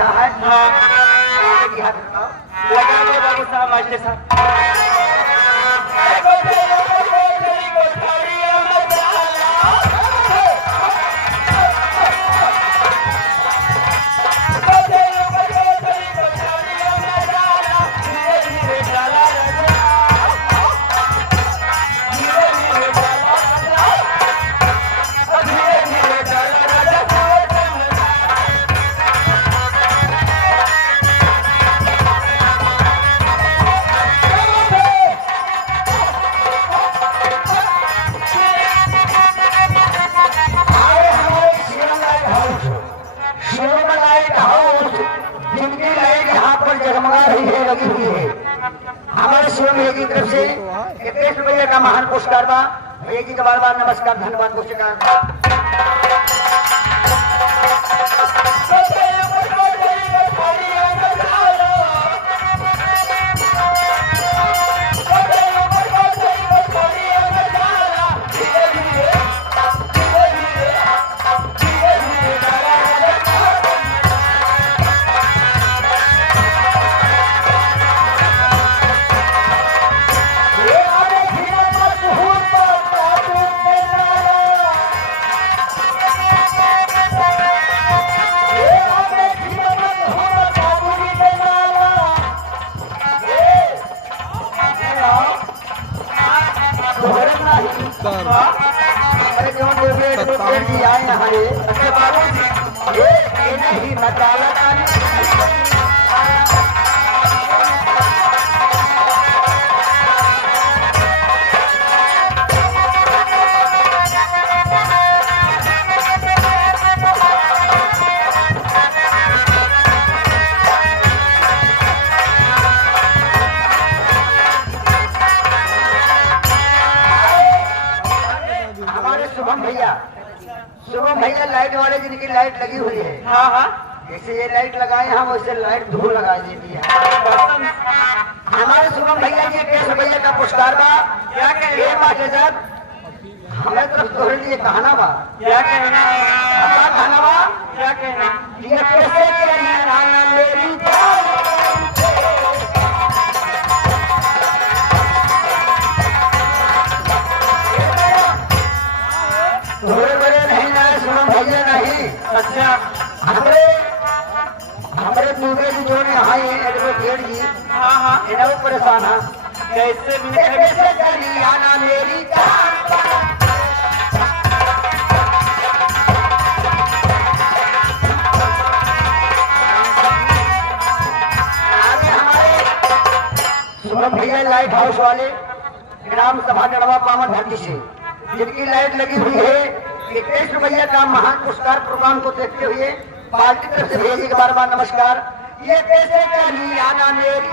अच्छा है। हाँ लगा ले बाबू साहब मास्टर साहब। हमारे शिव भैया की तरफ से 21 रुपये का महान पुरस्कार बा। भैया जी का बार बार नमस्कार, धन्यवाद, पुरस्कार। शुभम भैया लाइट वाले जिनकी लाइट लगी हुई है, हाँ हाँ, जैसे ये लाइट लगाए हम वैसे लाइट धूल लगा देती है। हमारे शुभम भैया जी 21 रुपये का पुरस्कार बा। क्या कहे मास्टर साहब, हमें तरफ तोहरे लिए कहना बा। क्या कहना? कहना बा, क्या कहना? ये कैसे कहना मेरी भैया नहीं। अच्छा, हमारे दूसरे जो यहाँ एडवोकेट जी, हाँ हाँ, इन्हें परेशान है। कैसे चली आना मेरी आगे हमारे शुभम भैया लाइट हाउस वाले ग्राम सभा जड़वा पावन धरती से जिनकी लाइट लगी हुई है, 21 रुपये का महान पुरस्कार प्रोग्राम को देखते हुए पार्टी तरफ से भैया जी का बार बार नमस्कार। ये कैसे चली आना मेरी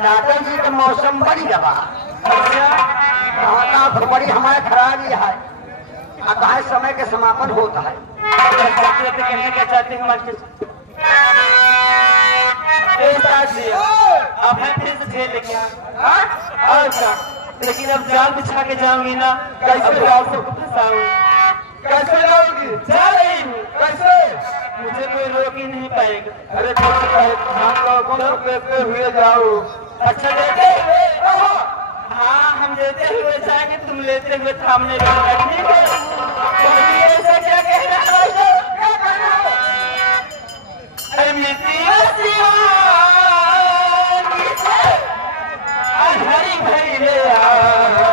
नाटक जी का मौसम बड़ी दबा बड़ी हमारे खराब ही है। कहा समय के समापन होता है। कहने क्या चाहते हैं मास्टर अब फिर से झेल लेके अच्छा लेकिन अब जाल बिछा के जाऊंगी ना, कैसे सबको फंसाऊं? कैसे जाओगी? जा रही हूँ, कैसे? मुझे कोई रोक ही नहीं पाएगा। अरे हम लोगों को लेते हुए जाओ। अच्छा लेते हुए? हाँ हम लेते हुए जाएंगे, तुम लेते हुए थामने लगनी है। ऐसा क्या कह रहा है? अरे हरी भरी ले आ